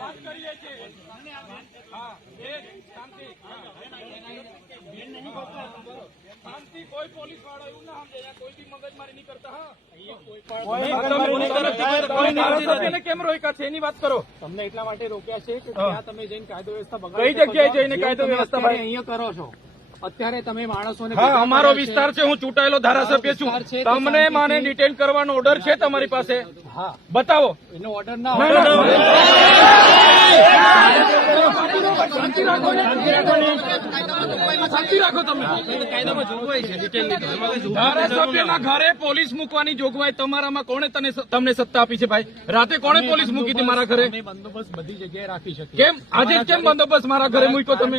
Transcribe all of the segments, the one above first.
વાત કરીએ છીએ. હા એક શાંતિ. શાંતિ કોઈ પોલીસ વાળો એવું ના સમજે. કોઈ બી મગજમારી નહીં કરતા. હા કેમ એની વાત કરો. તમને એટલા માટે રોક્યા છે કે ત્યાં તમે જઈને કાયદો વ્યવસ્થા બગાડો કઈ જગ્યાએ જઈને કાયદો વ્યવસ્થા અહીંયા કરો છો અત્યારે તમે માણસોને હા અમારો વિસ્તાર છે હું ચૂંટાયેલો ધારાસભ્ય છું. તમને મને ડિટેન કરવાનો ઓર્ડર છે તમારી પાસે? હા. બતાવો. એનો ઓર્ડર ના ના, હોય ના. શાંતિ રાખો ને. શાંતિ રાખો તમે. ધારાસભ્યના ઘરે પોલીસ મૂકવાની જોગવાઈ તમારામાં કોણે તને તમને સત્તા આપી છે ભાઈ? રાતે કોણે પોલીસ મૂકી હતી મારા ઘરે? બંદોબસ્ત બધી જગ્યાએ રાખી શકે કેમ? આજે કેમ બંદોબસ્ત મારા ઘરે મૂક્યો તમે?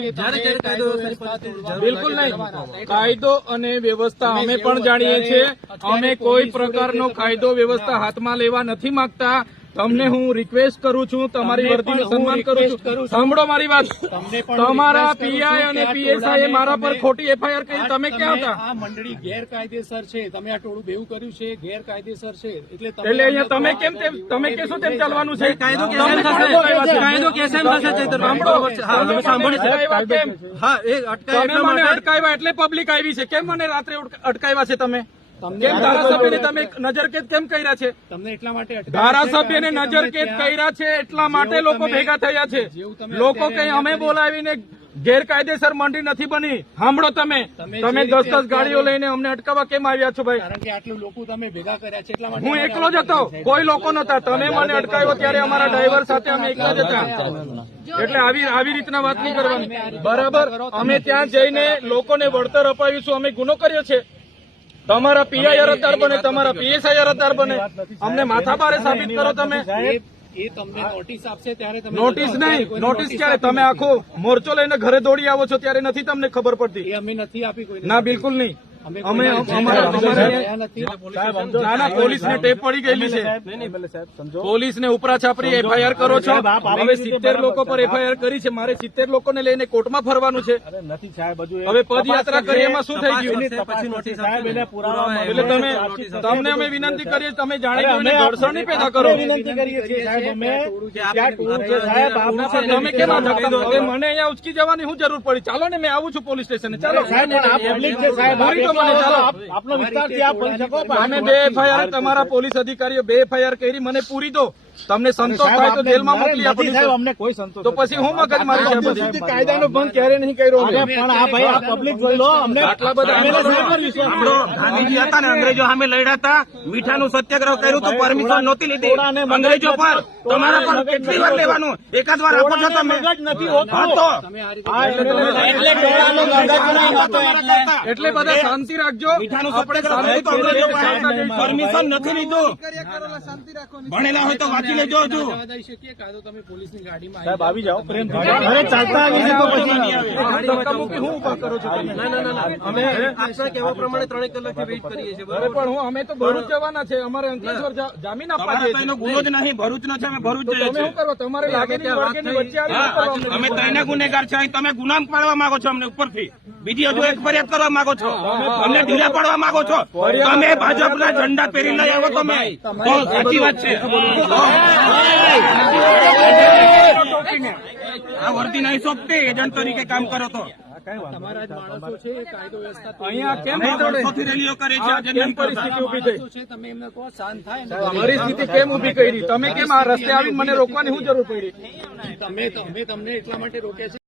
બિલકુલ નહીં. કાયદો અને વ્યવસ્થા અમે પણ જાણીએ છીએ. અમે કોઈ પ્રકારનો કાયદો વ્યવસ્થા હાથમાં લેવા નથી માંગતા. તમને હું રિક્વેસ્ટ કરું છું તમારી હું સન્માન કરું છું. સાંભળો મારી વાત. તમારા પીઆઈ અને પીએસઆઈ મારા પર ખોટી એફઆઈઆર કરી તમે ક્યાં હતા? આ મંડળી ગેરકાયદેસર છે. તમે આ ટોળું બેવું કર્યું છે ગેરકાયદેસર છે. એટલે એટલે અહીંયા તમે કેમ તેમ તમે કેશો તેમ ચાલવાનું છે? કાયદો કેમ થશે? કાયદો કેમ થશે? સાંભળો. અટકાવ્યા કેમ? હા એ અટકાવ્યા એટલે પબ્લિક આવી છે. કેમ મને રાત્રે અટકાવ્યા છે તમે? કેમ ધારાસભ્યને તમે નજરકેદ કેમ કર્યા છે? તમને એટલા માટે ધારાસભ્યને નજરકેદ કર્યા છે એટલા માટે લોકો ભેગા થયા છે. લોકો કઈ અમે બોલાવીને ગેરકાયદેસર મંડી નથી બની. સાંભળો તમે. તમે દસ દસ ગાડીઓ લઈને અમને અટકાવવા કેમ આવ્યા છો ભાઈ? કારણ કે આટલું લોકો તમે ભેગા કર્યા છે એટલા માટે હું એકલો જ હતો. કોઈ લોકો નતા તમે મને અટકાવ્યો ત્યારે અમારા ડ્રાઈવર સાથે અમે એકલા જ હતા. એટલે આવી આવી રીતના વાત નહીં કરવાની. બરાબર? અમે ત્યાં જઈને લોકોને વળતર અપાવીશું. અમે ગુનો કર્યો છે. તમારા પીઆઈ અરજદાર બને તમારા પીએસઆઈ અરજદાર બને. અમને માથાભારે સાબિત કરો તમે. એ એ તમને નોટિસ આપશે ત્યારે તમે નોટિસ નહીં નોટિસ ક્યારે? તમે આખો મોરચો લઈને ઘરે દોડી આવો છો ત્યારે નથી તમને ખબર પડતી. એ અમે નથી આપી કોઈ ના બિલકુલ નહીં. અમે અમારા નથી. ના ના પોલીસને ટેપ પડી ગયેલી છે. પોલીસને ઉપરા છાપરી એફઆઈઆર કરો છો. હવે સિત્તેર લોકો પર એફઆઈઆર કરી છે. મારે સિત્તેર લોકોને લઈને કોર્ટમાં ફરવાનું છે. નથી સાહેબ હજુ હવે પદયાત્રા કરી એમાં શું થઈ ગયું? તપાસ પછી સાહેબ એને પુરાવા એટલે તમે તમને અમે વિનંતી કરીએ તમે જાણે જોઈને નહીં પેદા કરો. વિનંતી કરીએ છીએ સાહેબ અમે ક્યાં ટોળું છે? સાહેબ તમે કેમ આ ધક્કા હવે મને અહીંયા ઉચકી જવાની શું જરૂર પડી. ચાલો ને મેં આવું છું પોલીસ સ્ટેશને. ચાલો. સાહેબ પબ્લિક છે સાહેબ પૂરી મને ચાલો આપનો વિસ્તાર છે આપ બની શકો પણ બે એફઆઈઆર તમારા પોલીસ અધિકારીઓ બે એફઆઈઆર કરી મને પૂરી દો. તમને સંતોષ થાય તો જેલમાં મોકલી સાહેબ આપો અમને કોઈ સંતોષ તો પછી હું મગજ મારી છે કાયદાનો ભંગ ક્યારે નહીં કર્યો પણ આ ભાઈ આ પબ્લિક જોઈ લો અમને આટલા બધા ગાંધીજી હતા ને અંગ્રેજો સામે લડ્યા હતા. મીઠાનું સત્યાગ્રહ કર્યું તો પરમિશન નહોતી લીધી. અંગ્રેજો પર તમારા પર કેટલી વાર લેવાનું? એકાદ વાર આપો છો તમે? નથી હોતું. એટલે બધા શાંતિ રાખજો. આપણે પરમિશન નથી લીધું. ભણેલા હોય તો વાંચી લેજો હજુ. સાહેબ આવી જાઓ. પ્રેમથી ચાલતા આવી શકો પછી હું ઊભા કરો છો તમે? અમે આપના કહેવા પ્રમાણે ત્રણેક કલાકથી વેઇટ કરીએ છીએ. અરે પણ હું અમે તો ભરૂચ જવાના છે. અમારે અંકલેશ્વર જામીન આપવા જઈએ છીએ. ગુનો જ નહીં. ભરૂચ નો છે. અમે ભરૂચ જઈએ તમે શું છીએ. કરો? તમારે લાગે? અમે ત્રણે ગુનેગાર છે તમે ગુનામ પાડવા માંગો છો અમને ઉપરથી. બીજી હજુ એક ફરિયાદ કરવા માંગો છો. અમને ઢીલા પાડવા માંગો છો. તમે ભાજપના ઝંડા પહેરી લઈ આવો તમે. તો સાચી વાત છે. આ વર્દી નહીં સોંપતી એજન્ટ તરીકે કામ કરો તો. તમારા જ માણસો છે? એ કાયદો વ્યવસ્થા તોડી અહીંયા કેમ ઊભી થઈ? માણસો છે તમે એમને કહો શાંત થાય ને. પરિસ્થિતિ કેમ ઊભી કરી? તમે કેમ આ રસ્તે આવીને મને રોકવાની શું જરૂર પડી? તમે તમને એટલા માટે રોક્યા છે